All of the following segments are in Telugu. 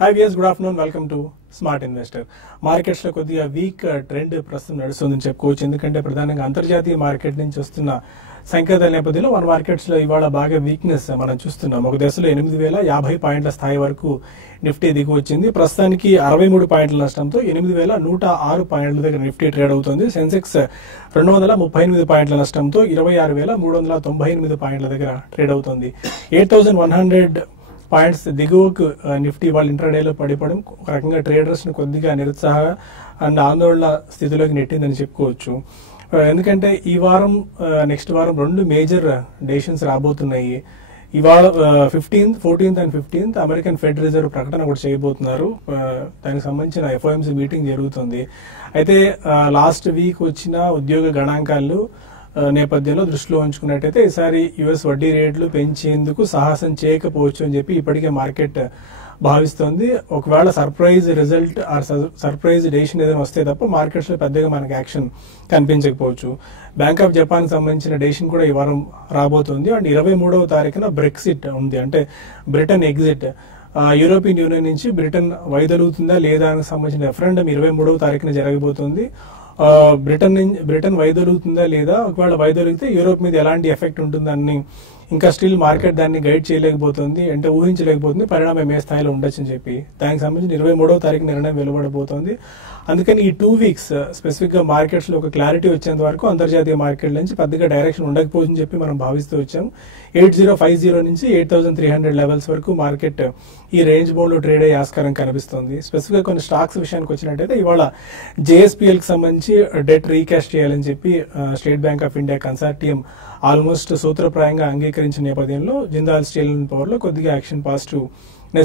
Hi viewers, good afternoon. Welcome to smart investor. Markets లో కొద్దిగా వీక్ ట్రెండ్ ప్రస్తుతం నడుస్తుందని చెప్పుకోవచ్చు. ఎందుకంటే ప్రధానంగా అంతర్జాతీయ మార్కెట్ నుంచి వస్తున్న సంకేతాల నేపథ్యంలో మన మార్కెట్స్ లో ఇవాళ బాగా వీక్నెస్ మనం చూస్తున్నాం. ఒక దశలో 8,050 పాయింట్ల స్థాయి వరకు నిఫ్టీ దిగి వచ్చింది. ప్రస్తుతానికి 63 పాయింట్ల నష్టంతో 8,106 పాయింట్ల దగ్గర నిఫ్టీ ట్రేడ్ అవుతుంది. సెన్సెక్స్ 238 పాయింట్ల నష్టంతో 26,398 పాయింట్ల దగ్గర ట్రేడ్ అవుతుంది. 8,100 పాయింట్స్ దిగువకు నిఫ్టీ వాళ్ళు ఇంట్రాడేలో పడిపోవడం ఒక రకంగా ట్రేడర్స్ ని కొద్దిగా నిరుత్సాహ అండ్ ఆందోళన స్థితిలోకి నెట్టిందని చెప్పుకోవచ్చు. ఎందుకంటే ఈ వారం నెక్స్ట్ వారం రెండు మేజర్ డెసిషన్స్ రాబోతున్నాయి. ఇవాళ 14th and 15th American fed reserve ప్రకటన కూడా చేయబోతున్నారు. దానికి సంబంధించిన ఎఫ్ఓఎంసీ మీటింగ్ జరుగుతుంది. అయితే లాస్ట్ వీక్ వచ్చిన ఉద్యోగ గణాంకాలు నేపథ్యంలో దృష్టిలో ఉంచుకున్నట్టయితే ఈసారి యుఎస్ వడ్డీ రేట్లు పెంచేందుకు సాహసం చేయకపోవచ్చు అని చెప్పి ఇప్పటికే మార్కెట్ భావిస్తోంది. ఒకవేళ surprise result or surprise decision ఏదైనా వస్తే తప్ప మార్కెట్స్ లో పెద్దగా మనకి యాక్షన్ కనిపించకపోవచ్చు. బ్యాంక్ ఆఫ్ జపాన్ సంబంధించిన డెసిషన్ కూడా ఈ వారం రాబోతుంది. అండ్ 23వ తారీఖున బ్రెక్సిట్ ఉంది, అంటే బ్రిటన్ ఎగ్జిట్. యూరోపియన్ యూనియన్ నుంచి బ్రిటన్ వైదొలుగుతుందా లేదా అని సంబంధించిన రెఫరెండం 23వ తారీఖున జరగబోతుంది. బ్రిటన్ వైదొలుగుతుందా లేదా, ఒకవేళ వైదొలిగితే యూరోప్ మీద ఎలాంటి ఎఫెక్ట్ ఉంటుందని ఇంకా స్టిల్ మార్కెట్ దాన్ని గైడ్ చేయలేకపోతుంది, అంటే ఊహించలేకపోతుంది. పరిణామం ఏ స్థాయిలో ఉండొచ్చు అని చెప్పి దానికి సంబంధించి 23వ తారీఖు నిర్ణయం వెలువడబోతోంది. అందుకని ఈ 2 వీక్స్ స్పెసిఫిక్ గా మార్కెట్స్ లో ఒక క్లారిటీ వచ్చేంత వరకు అంతర్జాతీయ మార్కెట్ నుంచి పెద్దగా డైరెక్షన్ ఉండకపోవచ్చు అని చెప్పి మనం భావిస్తూ వచ్చాము. 8050 నుంచి 8300 లెవెల్స్ వరకు మార్కెట్ ఈ రేంజ్ బౌండ్ లో ట్రేడ్ అయ్యే ఆస్కారం కనిపిస్తుంది. స్పెసిఫిక్ గా కొన్ని స్టాక్స్ విషయానికి వచ్చినట్టయితే ఇవాళ జేఎస్పీఎల్ కి సంబంధించి డెట్ రీకాస్ట్ చేయాలని చెప్పి state bank of India consortium almost సూత్రప్రాయంగా అంగీకరించిన నేపథ్యంలో జిందాల్ స్టీల్ అండ్ పవర్ లో కొద్దిగా యాక్షన్ పాజిటివ్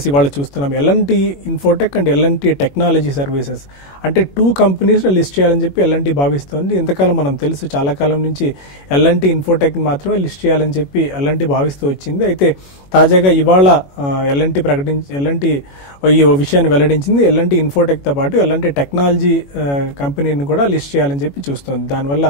ఇవాళ చూస్తున్నాం. LNT infotech and LNT technology services అంటే 2 కంపెనీస్ లిస్ట్ చేయాలని చెప్పి ఎల్ఎన్టీ భావిస్తోంది. ఇంతకాలం మనం తెలుసు, చాలా కాలం నుంచి ఎల్ఎన్టీ ఇన్ఫోటెక్ మాత్రమే లిస్ట్ చేయాలని చెప్పి ఎల్ఎన్టీ భావిస్తూ వచ్చింది. అయితే తాజాగా ఇవాళ ఎల్ఎన్టీ ఈ విషయాన్ని వెల్లడించింది. ఎల్ఎన్టీ ఇన్ఫోటెక్ తో పాటు ఎల్ఎన్టీ టెక్నాలజీ కంపెనీని కూడా లిస్ట్ చేయాలని చెప్పి చూస్తోంది. దానివల్ల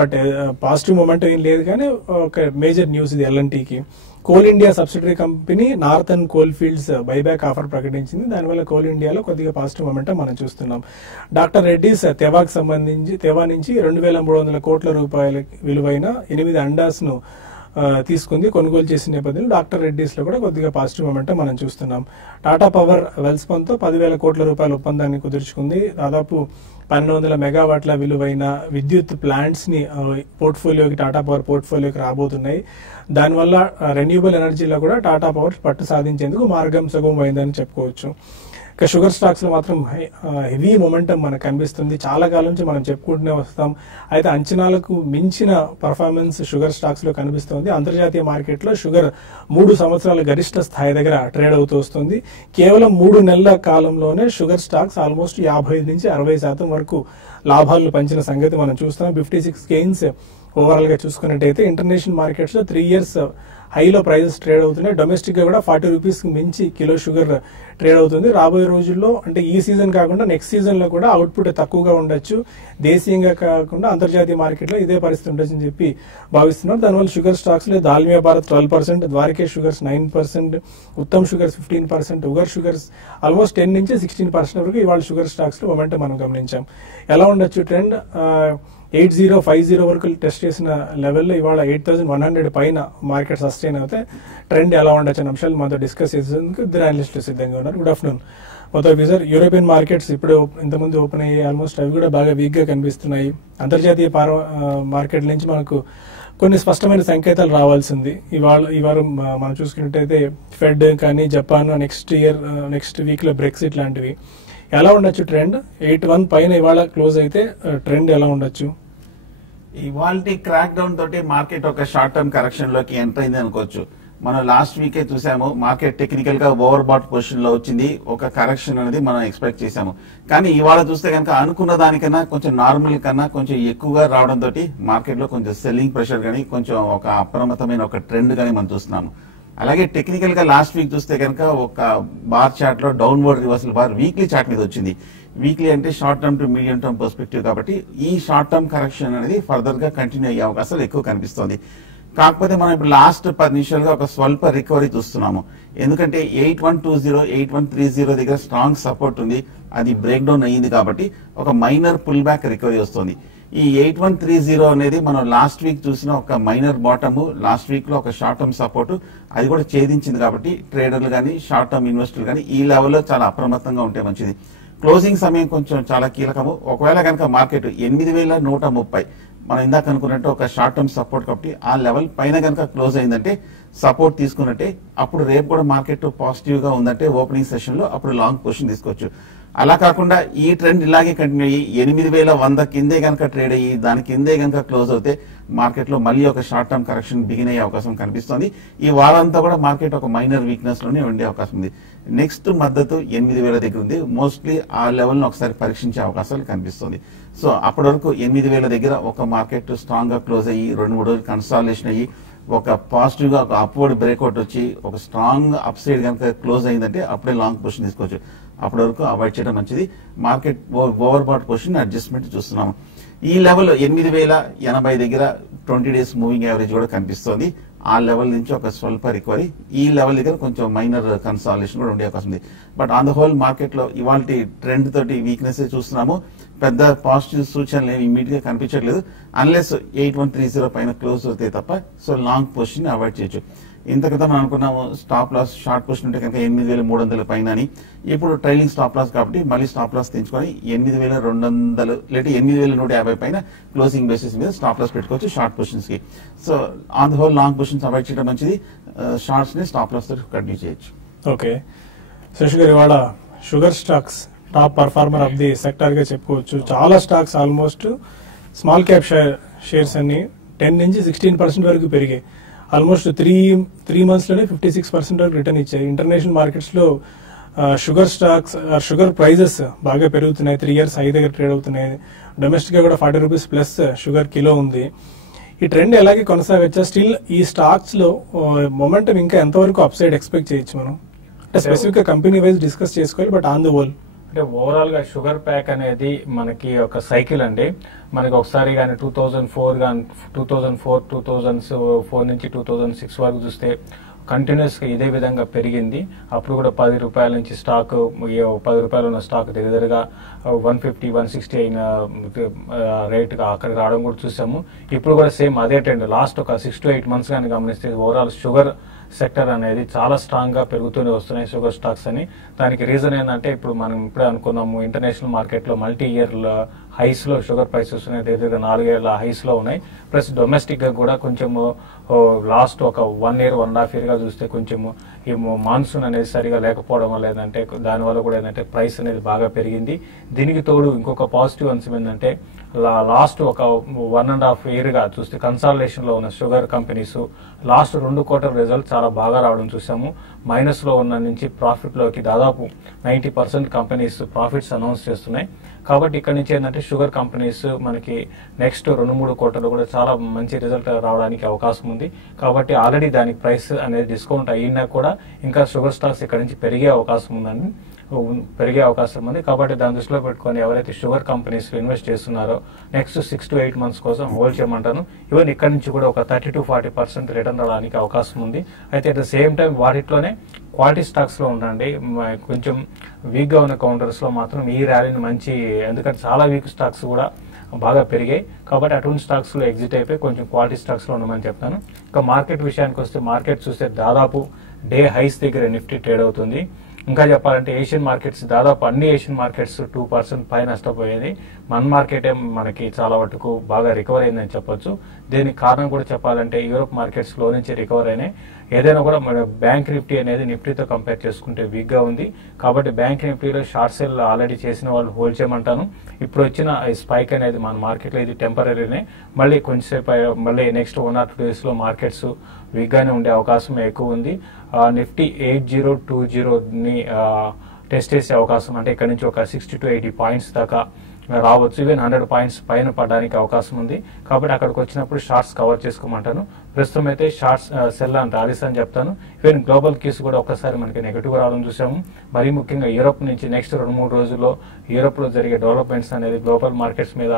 బట్ పాజిటివ్ మొమెంటం ఏం లేదు, కానీ ఒక మేజర్ న్యూస్ ఇది ఎల్ఎన్టీకి. Coal India subsidiary company northern coal fields buyback offer ప్రకటించింది. దానివల్ల కోల్ ఇండియాలో కొద్దిగా పాజిటివ్ మొమెంటం మనం చూస్తున్నాం. డాక్టర్ రెడ్డీస్ తెవాకు సంబంధించి తెవా నుంచి 2,300 కోట్ల రూపాయల విలువైన 8 అండాస్ ను తీసుకుంది, కొనుగోలు చేసిన నేపథ్యంలో డాక్టర్ రెడ్డీస్ లో కూడా కొద్దిగా పాజిటివ్ మొమెంటం మనం చూస్తున్నాం. టాటా పవర్ వెల్స్పన్ తో 10,000 కోట్ల రూపాయల ఒప్పందాన్ని కుదుర్చుకుంది. దాదాపు 1,200 మెగావాట్ల విలువైన విద్యుత్ ప్లాంట్స్ ని పోర్ట్ఫోలియోకి టాటా పవర్ పోర్ట్ఫోలియోకి రాబోతున్నాయి. దానివల్ల రెన్యూబుల్ ఎనర్జీలో కూడా టాటా పవర్ పట్టు సాధించేందుకు మార్గం సుగమం అయిందని చెప్పుకోవచ్చు. ఇక షుగర్ స్టాక్స్ లో మాత్రం హెవీ మొమెంటం మనకు కనిపిస్తుంది. చాలా కాలం నుంచి మనం చెప్పుకుంటూనే వస్తాం. అయితే అంచనాలకు మించిన పర్ఫార్మెన్స్ షుగర్ స్టాక్స్ లో కనిపిస్తుంది. అంతర్జాతీయ మార్కెట్ లో షుగర్ 3 సంవత్సరాల గరిష్ట స్థాయి దగ్గర ట్రేడ్ అవుతూ వస్తుంది. కేవలం 3 నెలల కాలంలోనే షుగర్ స్టాక్స్ ఆల్మోస్ట్ 55 నుంచి 60% వరకు లాభాలను పంచిన సంగతి మనం చూస్తున్నాం. 56 గెయిన్స్ ఓవరాల్ గా చూసుకున్నట్టయితే ఇంటర్నేషనల్ మార్కెట్స్ లో 3 ఇయర్స్ హైలో ప్రైజెస్ ట్రేడ్ అవుతున్నాయి. డొమెస్టిక్ గా కూడా 40 రూపీస్ మించి కిలో షుగర్ ట్రేడ్ అవుతుంది. రాబోయే రోజుల్లో అంటే ఈ సీజన్ కాకుండా నెక్స్ట్ సీజన్ లో కూడా అవుట్పుట్ తక్కువగా ఉండొచ్చు. దేశీయంగా కాకుండా అంతర్జాతీయ మార్కెట్ లో ఇదే పరిస్థితి ఉండొచ్చు అని చెప్పి భావిస్తున్నారు. దానివల్ల షుగర్ స్టాక్స్ లో Dalmia Bharat 12%, Dwarikesh sugars 9%, Uttam sugars 15%, Ugar sugars almost 10 నుంచి 16% వరకు ఇవాళ షుగర్ స్టాక్స్ లో మొమెంటం మనం గమనించాం. ఎలా ఉండొచ్చు ట్రెండ్? 8050 వరకు టెస్ట్ చేసిన లెవెల్లో ఇవాళ 8,100 పైన మార్కెట్ సస్టైన్ అవుతే ట్రెండ్ ఎలా ఉండొచ్చు అనే అంశాలు మనతో డిస్కస్ చేసేందుకు ఇద్దరు అనలిస్టులు సిద్ధంగా ఉన్నారు. గుడ్ ఆఫ్టర్నూన్ మొత్తం సార్. యూరోపియన్ మార్కెట్స్ ఇప్పుడు ఇంతకుముందు ఓపెన్ అయ్యాయి, ఆల్మోస్ట్ అవి కూడా బాగా వీక్ గా కనిపిస్తున్నాయి. అంతర్జాతీయ మార్కెట్ నుంచి మనకు కొన్ని స్పష్టమైన సంకేతాలు రావాల్సింది. ఈ వారం మనం చూసుకున్నట్టయితే ఫెడ్ కానీ జపాన్ నెక్స్ట్ వీక్ లో బ్రెక్సిట్ లాంటివి. ఎలా ఉండొచ్చు ట్రెండ్? 81 పైన ఇవాళ క్లోజ్ అయితే ట్రెండ్ ఎలా ఉండొచ్చు? ఇవాళ క్రాక్ డౌన్ తోటి మార్కెట్ ఒక షార్ట్ టర్మ్ కరెక్షన్ లోకి ఎంటర్ అయింది అనుకోవచ్చు. మనం లాస్ట్ వీకే చూసాము, మార్కెట్ టెక్నికల్ గా ఓవర్ బాట్ పొజిషన్ లో వచ్చింది. ఒక కరెక్షన్ అనేది మనం ఎక్స్పెక్ట్ చేసాము. కానీ ఇవాళ చూస్తే కనుక అనుకున్న దానికన్నా కొంచెం నార్మల్ కన్నా కొంచెం ఎక్కువగా రావడం తోటి మార్కెట్ లో కొంచెం సెల్లింగ్ ప్రెషర్ కానీ కొంచెం ఒక అప్రమత్తమైన ఒక ట్రెండ్ కానీ మనం చూస్తున్నాము. అలాగే టెక్నికల్ గా లాస్ట్ వీక్ చూస్తే కనుక ఒక బార్ చార్ట్ లో downward reversal bar weekly chart మీద వచ్చింది. వీక్లీ అంటే short term two medium term perspective కాబట్టి ఈ షార్ట్ టర్మ్ కరెక్షన్ అనేది ఫర్దర్ గా కంటిన్యూ అయ్యే అవకాశాలు ఎక్కువ కనిపిస్తోంది. కాకపోతే మనం ఇప్పుడు లాస్ట్ 10 నిమిషాలుగా ఒక స్వల్ప రికవరీ చూస్తున్నాము. ఎందుకంటే 8120 8130 దగ్గర స్ట్రాంగ్ సపోర్ట్ ఉంది, అది బ్రేక్ డౌన్ అయ్యింది కాబట్టి ఒక మైనర్ పుల్ బ్యాక్ రికవరీ వస్తుంది. ఈ 8130 అనేది మనం లాస్ట్ వీక్ చూసిన ఒక మైనర్ బాటమ్, లాస్ట్ వీక్ లో ఒక షార్ట్ టర్మ్ సపోర్ట్, అది కూడా ఛేదించింది. కాబట్టి ట్రేడర్లు కానీ షార్ట్ టర్మ్ ఇన్వెస్టర్లు కానీ ఈ లెవెల్లో చాలా అప్రమత్తంగా ఉంటే మంచిది. క్లోజింగ్ సమయం కొంచెం చాలా కీలకము. ఒకవేళ కనుక మార్కెట్ 8130 మనం ఇందాక అనుకున్నట్టు ఒక షార్ట్ టర్మ్ సపోర్ట్ కాబట్టి ఆ లెవెల్ పైన కనుక క్లోజ్ అయిందంటే సపోర్ట్ తీసుకున్నట్టే, అప్పుడు రేపు కూడా మార్కెట్ పాజిటివ్ గా ఉందంటే ఓపెనింగ్ సెషన్ లో అప్పుడు లాంగ్ పొజిషన్ తీసుకోవచ్చు. అలా కాకుండా ఈ ట్రెండ్ ఇలాగే కంటిన్యూ అయ్యి 8100 కిందే కనుక ట్రేడ్ అయ్యి దాని కిందే కనుక క్లోజ్ అవుతే మార్కెట్ లో మళ్ళీ ఒక షార్ట్ టర్మ్ కరెక్షన్ బిగిన్ అయ్యే అవకాశం కనిపిస్తోంది. ఈ వారంతా కూడా మార్కెట్ ఒక మైనర్ వీక్నెస్ లోనే ఉండే అవకాశం ఉంది. నెక్స్ట్ మద్దతు 8000 దగ్గర ఉంది. మోస్ట్లీ ఆ లెవెల్ ను ఒకసారి పరీక్షించే అవకాశాలు కనిపిస్తుంది. సో అప్పటి వరకు 8000 దగ్గర ఒక మార్కెట్ స్ట్రాంగ్ గా క్లోజ్ అయ్యి 2-3 రోజులు కన్సాలిడేషన్ అయ్యి ఒక పాజిటివ్ గా ఒక అప్వర్డ్ బ్రేక్అవుట్ వచ్చి ఒక స్ట్రాంగ్ అప్ సైడ్ కనుక క్లోజ్ అయిందంటే అప్పుడే లాంగ్ పొజిషన్ తీసుకోవచ్చు. అప్పటి వరకు అవాయిడ్ చేయడం మంచిది. Market over bat position adjustment చూస్తున్నాము. ఈ లెవెల్ 8080 దగ్గర 20 డేస్ మూవింగ్ యావరేజ్ కూడా కనిపిస్తోంది. ఆ లెవెల్ నుంచి ఒక స్వల్ప రికవరీ, ఈ లెవెల్ దగ్గర కొంచెం మైనర్ కన్సాలిడేషన్ కూడా ఉండే అవకాశం ఉంది. But on the whole market లో ఇవాళ ట్రెండ్ తోటి వీక్నెస్ చూస్తున్నాము. పెద్ద పాజిటివ్ సూచనలు ఏమి ఇమీడియట్ గా కనిపించట్లేదు. అన్లెస్ 8130 పైన క్లోజ్ అవుతాయి తప్ప. సో లాంగ్ పొజిషన్ అవాయిడ్ చేయొచ్చు. ఇంత క్రితం మనం అనుకున్నాము స్టాప్ లాస్ షార్ట్ పొజిషన్ ఉంటే కనుక 8300 పైన అని. ఇప్పుడు ట్రైలింగ్ స్టాప్ లాస్ కాబట్టి మళ్ళీ స్టాప్ లాస్ తెంచుకొని 8200 లేదా 8150 పైన క్లోజింగ్ బేసిస్ మీద స్టాప్ లాస్ పెట్టుకోవచ్చు షార్ట్ పొజిషన్స్ కి. So on the whole long positions avoid చేయడం మంచిది. షార్ట్స్ ని స్టాప్ లాస్ తో కంటిన్యూ చేయొచ్చు. ఓకే శశి గారు, ఇవాళ sugar stocks top performer of the sector గా చెప్పుకోవచ్చు. చాలా stocks almost small cap shares అన్ని 10 నుంచి 16% వరకు పెరిగాయి. ఆల్మోస్ట్ త్రీ మంత్స్ లోనే 56% వరకు రిటర్న్ ఇచ్చాయి. ఇంటర్నేషనల్ మార్కెట్స్ లో షుగర్ స్టాక్స్ షుగర్ ప్రైజెస్ బాగా పెరుగుతున్నాయి. 3 years హై దగ్గర ట్రేడ్ అవుతున్నాయి. డొమెస్టిక్ గా కూడా 40 రూపీస్ ప్లస్ షుగర్ కిలో ఉంది. ఈ ట్రెండ్ ఎలాగే కొనసాగచ్చా? స్టిల్ ఈ స్టాక్స్ లో మొమెంటం ఇంకా ఎంతవరకు అప్ సైడ్ ఎక్స్పెక్ట్ చేయొచ్చు మనం? అంటే స్పెసిఫిక్ గా కంపెనీ వైజ్ డిస్కస్ చేసుకోవాలి, బట్ ఆన్ ద హోల్ అంటే ఓవరాల్ గా షుగర్ ప్యాక్ అనేది మనకి ఒక సైకిల్ అండి. మనకి ఒకసారి కానీ 2004 నుంచి 2006 వరకు చూస్తే కంటిన్యూస్ గా ఇదే విధంగా పెరిగింది. అప్పుడు కూడా 10 రూపాయల నుంచి స్టాక్ 10 రూపాయలు ఉన్న స్టాక్ దగ్గరగా 150, 160 అయిన రేట్ గా అక్కడికి రావడం కూడా చూసాము. ఇప్పుడు కూడా సేమ్ అదే ట్రెండ్ లాస్ట్ ఒక 6 to 8 months కానీ గమనిస్తే ఓవరాల్ షుగర్ సెక్టర్ అనేది చాలా స్ట్రాంగ్ గా పెరుగుతూనే వస్తున్నాయి షుగర్ స్టాక్స్ అని. దానికి రీజన్ ఏంటంటే ఇప్పుడు మనం ఇప్పుడే అనుకున్నాము ఇంటర్నేషనల్ మార్కెట్ లో మల్టీ ఇయర్ హైస్ లో షుగర్ ప్రైసెస్ ఉన్నాయి, దగ్గర 4 ఏళ్ల హైస్ లో ఉన్నాయి. ప్లస్ డొమెస్టిక్ గా కూడా కొంచెం లాస్ట్ ఒక 1 year 1.5 year గా చూస్తే కొంచెం ఈ మాన్సూన్ అనేది సరిగా లేకపోవడం వల్ల ఏంటంటే దానివల్ల కూడా ఏంటంటే ప్రైస్ అనేది బాగా పెరిగింది. దీనికి తోడు ఇంకొక పాజిటివ్ అంశం ఏంటంటే లాస్ట్ ఒక 1.5 year గా చూస్తే కన్సాలిడేషన్ లో ఉన్న sugar companies last 2 quarter result చాలా బాగా రావడం చూసాము. మైనస్ లో ఉన్న నుంచి ప్రాఫిట్ లోకి దాదాపు 90% కంపెనీస్ ప్రాఫిట్స్ అనౌన్స్ చేస్తున్నాయి. కాబట్టి ఇక్కడ నుంచి ఏంటంటే షుగర్ కంపెనీస్ మనకి నెక్స్ట్ 2-3 quarters కూడా చాలా మంచి రిజల్ట్ రావడానికి అవకాశం ఉంది. కాబట్టి ఆల్రెడీ దానికి ప్రైస్ అనేది డిస్కౌంట్ అయినా కూడా ఇంకా షుగర్ స్టాక్స్ ఇక్కడ నుంచి పెరిగే అవకాశం ఉంది. కాబట్టి దాని దృష్టిలో పెట్టుకొని ఎవరైతే షుగర్ కంపెనీస్ లో ఇన్వెస్ట్ చేస్తున్నారో నెక్స్ట్ 6 to 8 months కోసం హోల్డ్ చేయమంటాను. ఈవెన్ ఇక్కడ నుంచి కూడా ఒక 30 to 40% రిటర్న్ రావడానికి అవకాశం ఉంది. అయితే అట్ ద సేమ్ టైం వాటిలోనే క్వాలిటీ స్టాక్స్ లో ఉండండి. కొంచెం వీక్ గా ఉన్న కౌంటర్స్ లో మాత్రం ఈ ర్యాలీని మంచి, ఎందుకంటే చాలా వీక్ స్టాక్స్ కూడా బాగా పెరిగాయి. కాబట్టి అటువంటి స్టాక్స్ లో ఎగ్జిట్ అయిపోయి కొంచెం క్వాలిటీ స్టాక్స్ లో ఉండమని చెప్తాను. ఇంకా మార్కెట్ విషయానికి వస్తే మార్కెట్ చూస్తే దాదాపు డే హైస్ దగ్గర నిఫ్టీ ట్రేడ్ అవుతుంది. ఇంకా చెప్పాలంటే ఏషియన్ మార్కెట్స్ దాదాపు అన్ని ఏషియన్ మార్కెట్స్ 2% పై నష్టపోయేది. మన మార్కెటే మనకి చాలా వరకు బాగా రికవర్ అయిందని చెప్పొచ్చు. దీనికి కారణం కూడా చెప్పాలంటే యూరోప్ మార్కెట్స్ లో నుంచి రికవర్ అయినాయి. ఏదైనా కూడా మన బ్యాంక్ నిఫ్టీ అనేది నిఫ్టీతో కంపేర్ చేసుకుంటే వీక్ గా ఉంది. కాబట్టి బ్యాంక్ నిఫ్టీలో షార్ట్ సెల్ ఆల్రెడీ చేసిన వాళ్ళు హోల్డ్ చేయమంటాను. ఇప్పుడు వచ్చిన స్పైక్ అనేది మన మార్కెట్ లో ఇది టెంపరీనే, మళ్ళీ కొంచెంసేపు మళ్ళీ నెక్స్ట్ 1 or 2 days లో మార్కెట్స్ వీక్ గానే ఉండే అవకాశం ఎక్కువ ఉంది. నిఫ్టీ 8020 ని టెస్ట్ చేసే అవకాశం, అంటే ఇక్కడ నుంచి ఒక 60 to 80 points దాకా రావచ్చు. ఈవెన్ 100 పాయింట్స్ పైన పడడానికి అవకాశం ఉంది. కాబట్టి అక్కడికి వచ్చినప్పుడు షార్ట్స్ కవర్ చేసుకోమంటాను. ప్రస్తుతం అయితే షార్ట్స్ సెల్ అండ్ ర్యాలీస్ అని చెప్తాను. ఈవెన్ గ్లోబల్ కీస్ కూడా ఒక్కసారి మనకి నెగిటివ్ రావడం చూసాము. మరీ ముఖ్యంగా యూరోప్ నుంచి నెక్స్ట్ 2-3 రోజుల్లో యూరోప్ లో జరిగే డెవలప్మెంట్స్ అనేది గ్లోబల్ మార్కెట్స్ మీద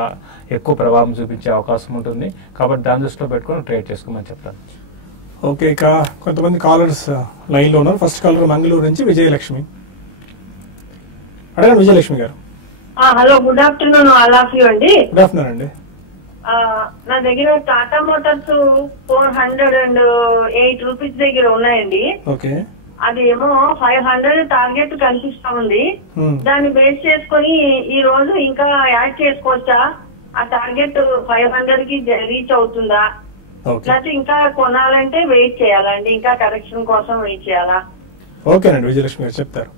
ఎక్కువ ప్రభావం చూపించే అవకాశం ఉంటుంది. కాబట్టి దాని దృష్టిలో పెట్టుకుని ట్రేడ్ చేసుకోమని చెప్తాను. ఓకే, ఇక కొంతమంది కాలర్స్ లైన్ లో ఉన్నారు. ఫస్ట్ కాలర్ మంగళూరు నుంచి విజయలక్ష్మి. అడగండి విజయలక్ష్మి గారు. Hello, good afternoon all of you అండి. గుడ్ ఆఫ్టర్నూన్ అండి. నా దగ్గర టాటా మోటార్స్ 408 రూపీస్ దగ్గర ఉన్నాయండి. ఓకే, అది ఏమో 500 టార్గెట్ కనిపిస్తా ఉంది. దాన్ని బేస్ చేసుకుని ఈ రోజు ఇంకా యాడ్ చేసుకోవచ్చా? ఆ టార్గెట్ 500 కి రీచ్ అవుతుందా? లేకపోతే ఇంకా కొనాలంటే వెయిట్ చేయాలండి? ఇంకా కరెక్షన్ కోసం వెయిట్ చేయాలా? ఓకేనండి, విజయలక్ష్మి గారు చెప్తారు.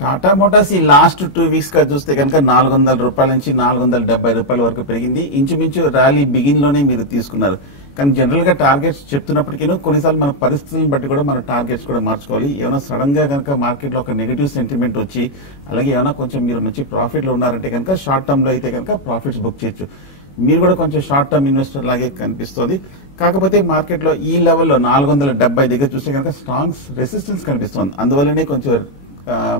టాటా మోటార్స్ ఈ లాస్ట్ 2 వీక్స్ గా చూస్తే కనుక 400 రూపాయల నుంచి 470 రూపాయల వరకు పెరిగింది. ఇంచుమించు ర్యాలీ బిగిన్ లోనే మీరు తీసుకున్నారు. కానీ జనరల్ గా టార్గెట్స్ చెప్తున్నప్పటికీ కొన్నిసార్లు మన పరిస్థితులను బట్టి కూడా మన టార్గెట్స్ కూడా మార్చుకోవాలి. ఏమైనా సడన్ గా కనుక మార్కెట్ లో ఒక నెగిటివ్ సెంటిమెంట్ వచ్చి అలాగే ఏమైనా కొంచెం మీరు నుంచి ప్రాఫిట్ లో ఉన్నారంటే కనుక షార్ట్ టర్మ్ లో అయితే కనుక ప్రాఫిట్స్ బుక్ చేయొచ్చు. మీరు కూడా కొంచెం షార్ట్ టర్మ్ ఇన్వెస్టర్ లాగే కనిపిస్తుంది. కాకపోతే మార్కెట్ లో ఈ లెవెల్లో 470 దగ్గర చూస్తే కనుక స్ట్రాంగ్ రెసిస్టెన్స్ కనిపిస్తుంది. అందువల్లనే కొంచెం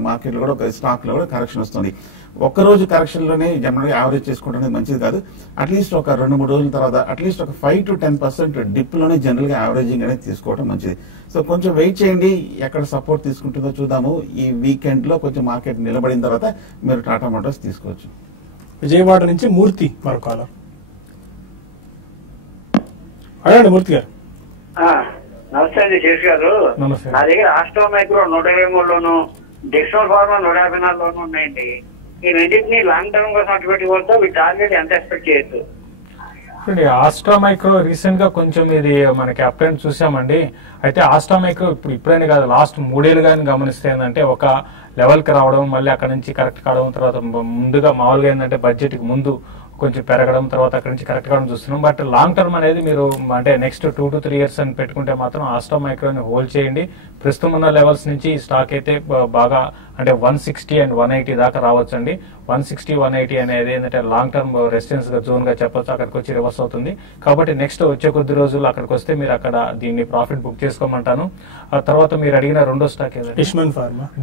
మార్కెట్ లో కూడా ఒక స్టాక్ లో కూడా కరెక్షన్ వస్తుంది. ఒక్కరోజు కరెక్షన్ లోనే జనరల్ గా యావరేజ్ చేసుకోవడం మంచిది కాదు. అట్లీస్ట్ ఒక 2-3 రోజుల తర్వాత అట్లీస్ట్ ఒక 5 to 10% డిప్ లోనే జనరల్ గా యావరేజింగ్ అనేది తీసుకోవడం మంచిది. సో కొంచెం వెయిట్ చేయండి, ఎక్కడ సపోర్ట్ తీసుకుంటుందో చూద్దాము. ఈ వీకెండ్ లో కొంచెం మార్కెట్ నిలబడిన తర్వాత మీరు టాటా మోటార్స్ తీసుకోవచ్చు. విజయవాడ నుంచి మూర్తి మరో కాలర్. అడగండి మూర్తి గారు. నమస్తే అండి శేష్ గారు. నమస్తే. నా దగ్గర ఆస్ట్రో మైక్రో 123లోను, డెక్స్ట్రో ఫార్మా 154లోను ఉన్నాయండి. ఈ రెండింటిని లాంగ్ టర్మ్ కోసం అటు పెట్టుకోవచ్చా? మీ టార్గెట్ ఎంత ఎక్స్పెక్ట్ చేయొచ్చు? ఆస్ట్రా మైక్రో రీసెంట్ గా కొంచెం ఇది మనకి అప్ ట్రెండ్ చూసామండి. అయితే ఆస్ట్రా మైక్రో ఇప్పుడైనా కాదు, లాస్ట్ 3 ఏళ్ళుగాని గమనిస్తే ఏంటంటే ఒక లెవెల్ కి రావడం, మళ్ళీ అక్కడ నుంచి కరెక్ట్ కావడం, తర్వాత ముందుగా మామూలుగా ఏంటంటే బడ్జెట్ కి ముందు కొంచెం పెరగడం, తర్వాత అక్కడ నుంచి కరెక్ట్ కావడం చూస్తున్నాం. బట్ లాంగ్ టర్మ్ అనేది మీరు అంటే నెక్స్ట్ 2 to 3 years అని పెట్టుకుంటే మాత్రం ఆస్ట్రా మైక్రోని హోల్డ్ చేయండి. ప్రస్తుతం ఉన్న లెవెల్స్ నుంచి ఈ స్టాక్ అయితే బాగా అంటే 160 and 180 దాకా రావచ్చండి. 160, 180 అనేది ఏంటంటే లాంగ్ టర్మ్ రెసిస్టెన్స్ జోన్ గా చెప్పొచ్చు. అక్కడికి వచ్చి రివర్స్ అవుతుంది. కాబట్టి నెక్స్ట్ వచ్చే కొద్ది రోజులు అక్కడికి వస్తే మీరు అక్కడ దీన్ని ప్రాఫిట్ బుక్ చేసుకోమంటాను. ఆ తర్వాత మీరు అడిగిన రెండో స్టాక్ ఏదంటే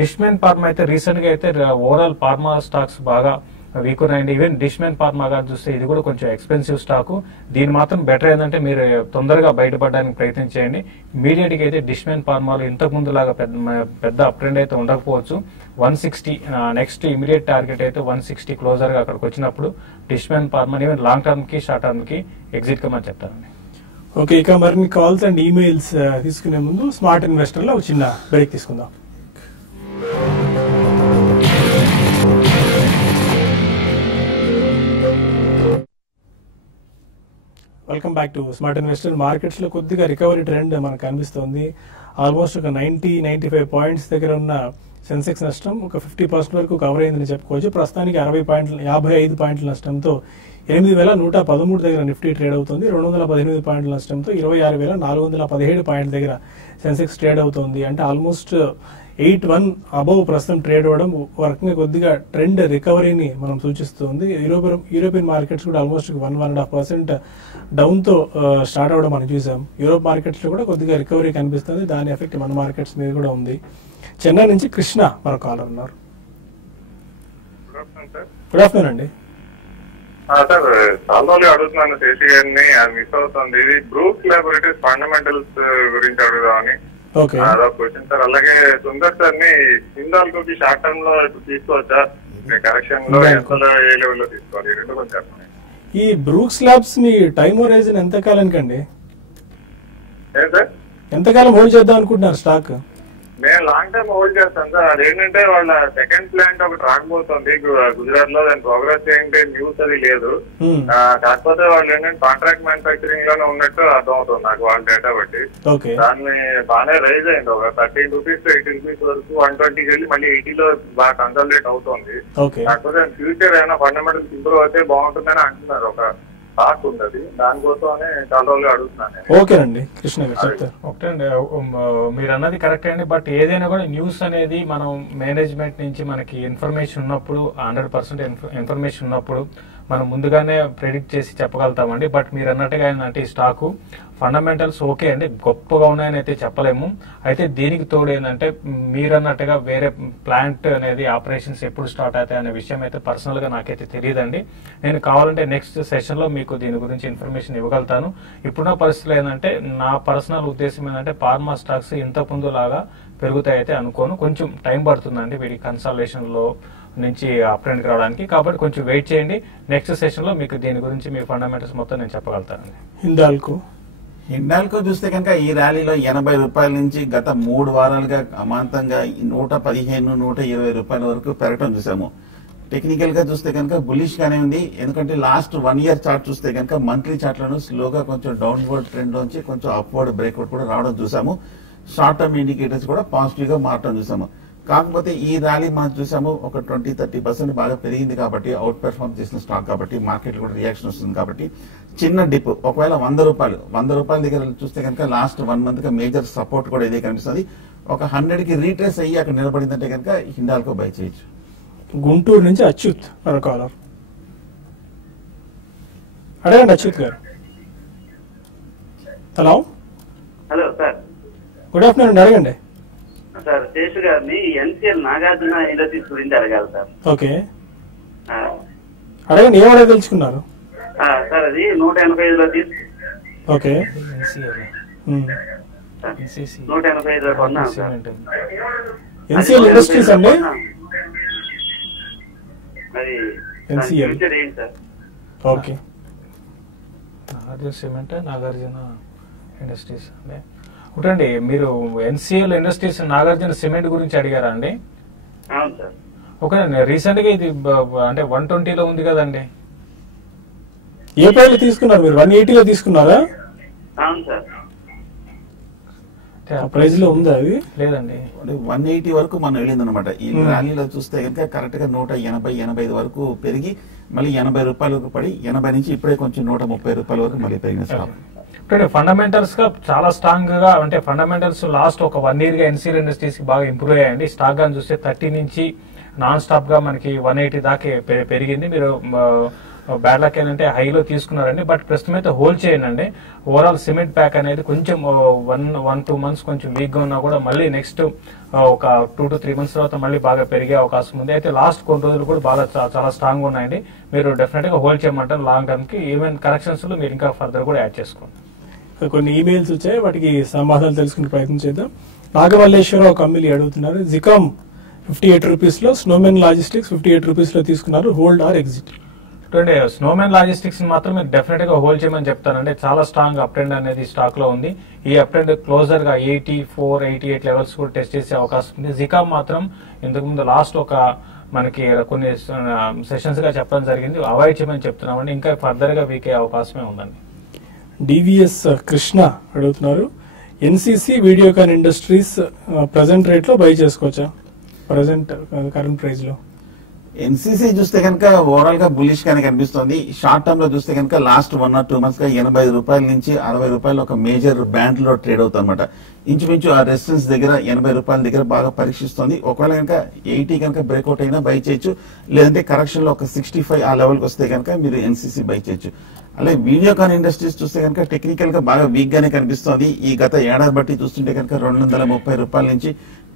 డిష్మెన్ ఫార్మా అయితే రీసెంట్ గా అయితే ఓవరాల్ ఫార్మా స్టాక్స్ బాగా వీక్ ఉన్నాయండి. ఈవెన్ డిష్మెన్ ఫార్మా గారు చూస్తే ఇది కూడా కొంచెం ఎక్స్పెన్సివ్ స్టాక్. దీని మాత్రం బెటర్ ఏంటంటే మీరు తొందరగా బయటపడడానికి ప్రయత్నం చేయండి. ఇమీడియట్ గా అయితే డిష్మెన్ ఫార్మాలో ఇంతకు ముందు లాగా పెద్ద అప్ ట్రెండ్ అయితే ఉండకపోవచ్చు. 160 నెక్స్ట్ ఇమీడియట్ టార్గెట్ అయితే 160 క్లోజర్ గా అక్కడికి వచ్చినప్పుడు Dishman pharma even long term కి షార్ట్ టర్మ్ కి ఎగ్జిట్ కమని చెప్తానండి. ఓకే, ఇక మరిన్ని కాల్స్ అండ్ ఈమెయిల్స్ తీసుకునే ముందు స్మార్ట్ ఇన్వెస్టర్ లో చిన్న బ్రేక్ తీసుకుందాం. Welcome back to smart investor. Markets లో కొద్దిగా రికవరీ ట్రెండ్ మనకు కనిపిస్తోంది. ఆల్మోస్ట్ ఒక 90-95 పాయింట్స్ దగ్గర ఉన్న సెన్సెక్స్ నష్టం ఒక 50% వరకు కవర్ అయిందని చెప్పుకోవచ్చు. ప్రస్తుతానికి 55 పాయింట్ల నష్టంతో 8,113 దగ్గర నిఫ్టీ ట్రేడ్ అవుతుంది. 218 పాయింట్ల నష్టంతో 26,417 పాయింట్ల దగ్గర సెన్సెక్స్ ట్రేడ్ అవుతుంది. అంటే ఆల్మోస్ట్ 81 అబౌవ్ ప్రస్తుతం ట్రేడ్ అవ్వడం ఒక రకంగా కొద్దిగా ట్రెండ్ రికవరీని మనం సూచిస్తుంది. యూరోపియన్ మార్కెట్స్ కూడా ఆల్మోస్ట్ 1-1.5% డౌన్ తో స్టార్ట్ అవ్వడం మనం చూసాం. యూరోప్ మార్కెట్స్ లో కూడా కొద్దిగా రికవరీ కనిపిస్తుంది. దాని ఎఫెక్ట్ మన మార్కెట్స్ మీద కూడా ఉంది. చెన్నై నుంచి కృష్ణ మరో కాలర్ ఉన్నారు. గుడ్ ఆఫ్టర్నూన్ అండి. సార్, చాలా రోజులు అడుగుతున్నాను శేషి గారిని, అది మిస్ అవుతుంది. ఇది బ్రూక్స్ ల్యాబొరేటరీస్ ఫండమెంటల్స్ గురించి అడుగుదామని అదొక క్వశ్చన్ సార్. అలాగే సుందర్ సార్ ని హిందాల్కి షార్ట్ టర్మ్ లో తీసుకోవచ్చా? కరెక్షన్ లో ఎంతలో ఏ లెవెల్ లో తీసుకోవాలి? రెండు కొంచెం చెప్పండి. ఈ బ్రూక్స్ ల్యాబ్స్ మీ టైం హోరైజన్ ఎంతకాలానికి అండి? ఏం సార్, ఎంతకాలం హోల్డ్ చేద్దాం అనుకుంటున్నారు స్టాక్? నేను లాంగ్ టర్మ్ హోల్డ్ చేస్తాను సార్. అదేంటంటే వాళ్ళ సెకండ్ ప్లాంట్ ఒకటి రాకపోతుంది గుజరాత్ లో, దాని ప్రోగ్రెస్ ఏంటి న్యూస్ అది లేదు. కాకపోతే వాళ్ళు ఏంటంటే కాంట్రాక్ట్ మ్యానుఫాక్చరింగ్ లోనే ఉన్నట్టు అర్థం అవుతుంది నాకు వాళ్ళ డేటా బట్టి. దాన్ని బాగానే రైజ్ అయింది, ఒక 13 రూపీస్ to 18 రూపీస్ వరకు 120కి వెళ్ళి మళ్ళీ 80లో బాగా కన్సల్టేట్ అవుతుంది. కాకపోతే ఫ్యూచర్ ఏమైనా ఫండమెంటల్స్ ఇంప్రూవ్ అయితే బాగుంటుందని అంటున్నారు. ఒక స్టాక్ ఉన్నది, దానికోసమే చాలా రోజులు అడుగుతున్నాను. ఓకేనండి, కృష్ణ గారు చెప్తారు. ఒకటే అండి, మీరు అన్నది కరెక్ట్ అండి. బట్ ఏదైనా కూడా న్యూస్ అనేది మనం మేనేజ్మెంట్ నుంచి మనకి ఇన్ఫర్మేషన్ ఉన్నప్పుడు 100% ఇన్ఫర్మేషన్ ఉన్నప్పుడు మనం ముందుగానే ప్రెడిక్ట్ చేసి చెప్పగలుగుతామండి. బట్ మీరు అన్నట్టుగా ఏంటంటే ఈ స్టాకు ఫండమెంటల్స్ ఓకే అండి, గొప్పగా ఉన్నాయని అయితే చెప్పలేము. అయితే దీనికి తోడు ఏంటంటే మీరు అన్నట్టుగా వేరే ప్లాంట్ అనేది ఆపరేషన్స్ ఎప్పుడు స్టార్ట్ అవుతాయి అనే విషయం అయితే పర్సనల్ గా నాకైతే తెలియదండి. నేను కావాలంటే నెక్స్ట్ సెషన్ లో మీకు దీని గురించి ఇన్ఫర్మేషన్ ఇవ్వగలుగుతాను. ఇప్పుడున్న పరిస్థితులు ఏంటంటే నా పర్సనల్ ఉద్దేశం ఏంటంటే ఫార్మా స్టాక్స్ ఇంత ముందు లాగా పెరుగుతాయి అయితే అనుకోను. కొంచెం టైం పడుతుందండి వీడి కన్సల్టేషన్ లో నుంచి అప్ ట్రెండ్ రావడానికి. కాబట్టి కొంచెం వెయిట్ చేయండి. నెక్స్ట్ సెషన్ లో మీకు దీని గురించి మీ ఫండమెంటల్స్ మొత్తం నేను చెప్పగలుగుతానండి. హిండాల్కో చూస్తే కనుక ఈ ర్యాలీలో 80 రూపాయల నుంచి గత 3 వారాలుగా అమాంతంగా 115, 120 రూపాయల వరకు పెరగడం చూసాము. టెక్నికల్ గా చూస్తే కనుక బులిష్ గానే ఉంది. ఎందుకంటే లాస్ట్ 1 ఇయర్ చార్ట్ చూస్తే కనుక మంత్లీ చార్ట్ లను స్లోగా కొంచెం డౌన్వర్డ్ ట్రెండ్ నుంచి కొంచెం అప్వర్డ్ బ్రేక్అవుట్ కూడా రావడం చూసాము. షార్ట్ టర్మ్ ఇండికేటర్స్ కూడా పాజిటివ్ గా మారడం చూసాము. కాకపోతే ఈ ర్యాలీ మనం చూసాము ఒక 20-30% బాగా పెరిగింది కాబట్టి, అవుట్ పెర్ఫార్మ్ చేసిన స్టాక్ కాబట్టి మార్కెట్ కూడా రియాక్షన్ వస్తుంది కాబట్టి చిన్న డిప్ ఒకవేళ 100 రూపాయల దగ్గర చూస్తే కనుక లాస్ట్ 1 మంత్ గా మేజర్ సపోర్ట్ కూడా ఇదే కనిపిస్తుంది. ఒక 100 కి రీట్రేస్ అయ్యి అక్కడ నిలబడిందంటే కనుక హిండాల్కో బై చేయొచ్చు. గుంటూరు నుంచి అచ్యుత్ కాలర్ అడగండి. అచ్యుత్ గారు hello. Hello sir, good afternoon, అడగండి సార్. శేషు గారిని ఎన్సీఎల్ నాగార్జున ఇండస్ట్రీస్ గురించి అడగాలి సార్. ఓకే, అడగండి. ఏం అడగ తెలుసుకున్నారు సార్? అది 185లో ఓకే, 185లో కొన్నాను సార్. ఎన్సీఎల్ ఇండస్ట్రీస్ అండి. అది ఎన్సీఎల్ ఫ్యూచర్ ఏంటి sir? Okay, Nagarjuna cement, Nagarjuna industries అండి. ఒకటండి, మీరు ఎన్సీఎల్ ఇండస్ట్రీస్ నాగార్జున సిమెంట్ గురించి అడిగారా అండి? అవును సార్. ఓకే, రీసెంట్ గా ఇది అంటే 120లో ఉంది కదండి. ఏ ప్రైస్ లో తీసుకున్నారు మీరు? 180లో తీసుకున్నారా? అవును సార్. ప్రైస్ లో ఉందా అది? లేదండి, 180 వరకు మనం వెళ్ళింది అనమాట. ఈ ర్యాలీలో చూస్తే కనుక కరెక్ట్ గా 180-85 వరకు పెరిగి మళ్ళీ 80 రూపాయలకు పడి 80 నుంచి ఇప్పుడే కొంచెం 130 రూపాయల వరకు మళ్ళీ పెరిగిన స్టాక్. ఫండమెంటల్స్ గా చాలా స్ట్రాంగ్ గా అంటే ఫండమెంటల్స్ లాస్ట్ ఒక 1 year గా ఎన్సీఎల్ ఇండస్ట్రీస్ కి బాగా ఇంప్రూవ్ అయ్యాయండి. స్టాక్ గా చూస్తే 30 నుంచి నాన్ స్టాప్ గా మనకి 180 దాకా పెరిగింది. మీరు బ్యాడ్ లక్ ఏంటంటే హైలో తీసుకున్నారండి. బట్ ప్రస్తుతం అయితే హోల్డ్ చేయండి. ఓవరాల్ సిమెంట్ ప్యాక్ అనేది కొంచెం 1-2 months కొంచెం వీక్ గా ఉన్నా కూడా మళ్ళీ నెక్స్ట్ ఒక 2-3 months తర్వాత మళ్ళీ బాగా పెరిగే అవకాశం ఉంది. అయితే లాస్ట్ కొన్ని రోజులు కూడా బాగా చాలా స్ట్రాంగ్ ఉన్నాయండి. మీరు డెఫినెట్ గా హోల్డ్ చేయమంటారు లాంగ్ టర్మ్ కి. ఈవెన్ కరెక్షన్స్ లో మీరు ఇంకా ఫర్దర్ కూడా యాడ్ చేసుకోండి. కొన్ని ఈమెయిల్స్ వచ్చాయి, వాటికి సమాధానాలు తెలుసుకునే ప్రయత్నం చేద్దాం. నాగమల్లేశ్వరరావు కమ్మిలి అడుగుతున్నారు, జికామ్ 58 రూపీస్లో, స్నోమెన్ లాజిస్టిక్స్ 58 రూపీస్లో తీసుకున్నారు, హోల్డ్ ఆర్ ఎగ్జిట్? చూడండి, స్నోమెన్ లాజిస్టిక్స్ మాత్రం మీరు డెఫినెట్ గా హోల్డ్ చేయమని చెప్తానండి. చాలా స్ట్రాంగ్ అప్ ట్రెండ్ అనేది స్టాక్ లో ఉంది. ఈ అప్ ట్రెండ్ క్లోజర్ గా 84-88 లెవెల్స్ కూడా టెస్ట్ చేసే అవకాశం ఉంది. జికామ్ మాత్రం ఇంతకు ముందు లాస్ట్ ఒక మనకి కొన్ని సెషన్స్ గా చెప్పడం జరిగింది, అవాయిడ్ చేయమని చెప్తున్నామండి. ఇంకా ఫర్దర్ గా వీక్ అయ్యే అవకాశమే ఉందండి. డివిఎస్ కృష్ణ అడుగుతున్నారు, NCC Videocon industries present rate లో బై చేసుకోవచ్చా? ప్రజెంట్ కరెంట్ ప్రైస్ లో ఎన్సీసీ చూస్తే కనుక ఓవరాల్ గా బులిష్ గానే కనిపిస్తుంది. షార్ట్ టర్మ్ లో చూస్తే కనుక లాస్ట్ 1 or 2 months గా 85 రూపాయల నుంచి 60 రూపాయలు ఒక మేజర్ బ్యాండ్ లో ట్రేడ్ అవుతుంది అనమాట. ఇంచుమించు ఆ రెసిస్టెన్స్ దగ్గర 80 రూపాయల దగ్గర బాగా పరీక్షిస్తుంది. ఒకవేళ కనుక 80 కనుక బ్రేక్అవుట్ అయినా బై చేయొచ్చు, లేదంటే కరెక్షన్ లో ఒక 65 ఆ లెవెల్ కి వస్తే కనుక మీరు ఎన్సీసీ బై చేయొచ్చు. అలాగే వీడియోకాన్ ఇండస్ట్రీస్ చూస్తే కనుక టెక్నికల్ గా బాగా వీక్ గానే కనిపిస్తోంది. ఈ గత ఏడాది బట్టి చూస్తుంటే కనుక 230 రూపాయల నుంచి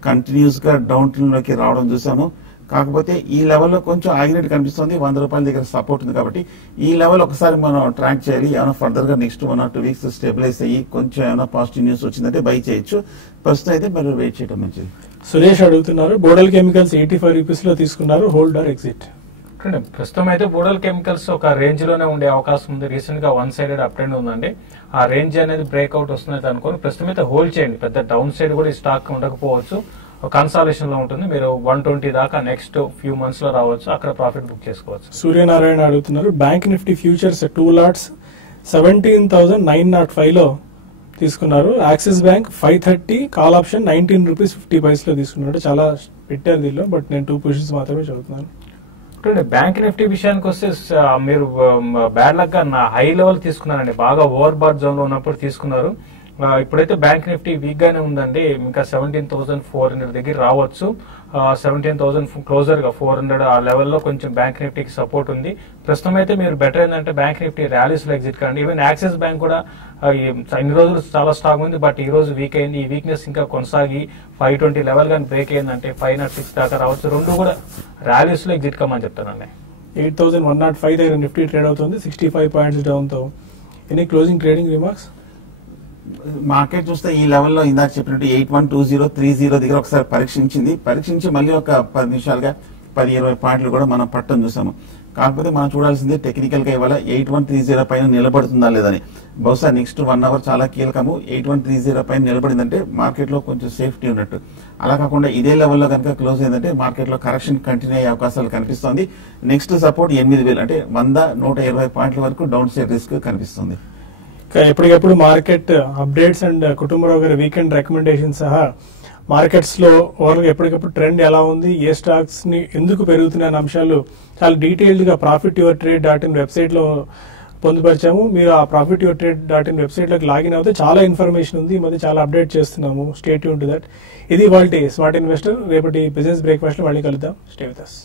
కంటిన్యూస్ గా డౌన్ ట్రెండ్ లోకి రావడం చూసాము. కాకపోతే ఈ లెవెల్లో కొంచెం ఆగినట్టు కనిపిస్తుంది. 100 రూపాయల దగ్గర సపోర్ట్ ఉంది కాబట్టి ఈ లెవెల్ ఒకసారి మనం ట్రాక్ చేయాలి. ఏమైనా ఫర్దర్ గా నెక్స్ట్ 1 or 2 weeks స్టెబిలైజ్ అయ్యి కొంచెం ఏమైనా పాజిటివ్ న్యూస్ వచ్చిందంటే బై చేయొచ్చు. ప్రస్తుతం అయితే మీరు వెయిట్ చేయడం మంచిది. సురేష్ అడుగుతున్నారు, బోడల్ కెమికల్స్ 85 రూపీస్ లో తీసుకున్నారు, హోల్డ్ ఆర్ ఎగ్జిట్? ప్రస్తుతం అయితే బోడల్ కెమికల్స్ ఒక రేంజ్ లోనే ఉండే అవకాశం ఉంది. రీసెంట్ గా 1 sided అప్ ట్రెండ్ ఉందండి. ఆ రేంజ్ అనేది బ్రేక్అవుట్ వస్తుంది అనుకోని ప్రస్తుతం అయితే హోల్డ్ చేయండి. పెద్ద డౌన్ సైడ్ కూడా ఈ స్టాక్ ఉండకపోవచ్చు, కన్సాలేషన్ లో ఉంటుంది. మీరు 120 దాకా నెక్స్ట్ ఫ్యూ మంత్స్ లో రావచ్చు, అక్కడ ప్రాఫిట్ బుక్ చేసుకోవచ్చు. సూర్యనారాయణ అడుగుతున్నారు, బ్యాంక్ నిఫ్టీ ఫ్యూచర్స్ 2 lots 17,905 లో తీసుకున్నారు, Axis Bank 530, call option 19 rupees 50 paise లో తీసుకున్నారు. చాలా పెట్టారు దీనిలో, బట్ నేను 2 పొజిషన్స్ మాత్రమే చదువుతున్నాను. బ్యాంక్ నిఫ్టీ విషయానికి వస్తే మీరు బ్యాడ్ లక్ గా హై లెవెల్ తీసుకున్నారండి, బాగా ఓవర్ బాట్ జోన్ లో ఉన్నప్పుడు తీసుకున్నారు. ఇప్పుడైతే బ్యాంక్ నిఫ్టీ వీక్ గానే ఉందండి, ఇంకా 17,400 దగ్గర రావచ్చు. 17,000 క్లోజర్ గా 400 ఆ లెవెల్లో కొంచెం బ్యాంక్ నిఫ్టీకి సపోర్ట్ ఉంది. ప్రస్తుతం అయితే మీరు బెటర్ ఏంటంటే బ్యాంక్ నిఫ్టీ ర్యాలీస్ లో ఎగ్జిట్ కండి. ఈవెన్ యాక్సిస్ బ్యాంక్ కూడా ఇన్ని రోజులు చాలా స్ట్రాంగ్ ఉంది, బట్ ఈ రోజు వీక్ అయింది. ఈ వీక్నెస్ ఇంకా కొనసాగి 520 లెవెల్ కానీ బ్రేక్ అయిందంటే 506 దాకా రావచ్చు. రెండు కూడా ర్యాలీస్ లో ఎగ్జిట్ కమ్మని చెప్తానండి. 8,105 దగ్గర నిఫ్టీ ట్రేడ్ అవుతుంది, 65 పాయింట్స్ డౌన్ తో. Any closing trading remarks? Market చూస్తే ఈ లెవెల్లో ఇందాక చెప్పినట్టు 812030 దగ్గర ఒకసారి పరీక్షించి మళ్ళీ ఒక 10 నిమిషాలుగా 10-20 పాయింట్లు కూడా మనం పట్టం చూసాము. కాకపోతే మనం చూడాల్సింది టెక్నికల్ గా ఇవాళ 8130 పైన నిలబడుతుందా లేదని. బహుశా నెక్స్ట్ 1 అవర్ చాలా కీలకము. 8130 పైన నిలబడిందంటే మార్కెట్ లో కొంచెం సేఫ్టీ ఉన్నట్టు. అలా కాకుండా ఇదే లెవెల్లో కనుక క్లోజ్ అయిందంటే మార్కెట్ లో కరెక్షన్ కంటిన్యూ అయ్యే అవకాశాలు కనిపిస్తోంది. నెక్స్ట్ సపోర్ట్ 8000 అంటే 100-120 పాయింట్ల వరకు డౌన్ సైడ్ రిస్క్ కనిపిస్తుంది. ఎప్పటికప్పుడు మార్కెట్ అప్డేట్స్ అండ్ కుటుంబరావు గారి వీకెండ్ రికమెండేషన్ సహా మార్కెట్స్ లో ఓవరాల్ ఎప్పటికప్పుడు ట్రెండ్ ఎలా ఉంది, ఏ స్టాక్స్ ని ఎందుకు పెరుగుతున్నాయన్న అంశాలు చాలా డీటెయిల్డ్ గా profityourtrade.in వెబ్సైట్ లో పొందుపరిచాము. మీరు ఆ profityourtrade.in వెబ్సైట్ లోకి లాగిన్ అవుతే చాలా ఇన్ఫర్మేషన్ ఉంది. ఈ మధ్య చాలా అప్డేట్ చేస్తున్నాము. Stay tune to that. ఇది ఇవాల్టి స్మార్ట్ ఇన్వెస్టర్. రేపటి బిజినెస్ బ్రేక్ఫాస్ట్ లో మళ్ళీ కలుద్దాం. Stay with us.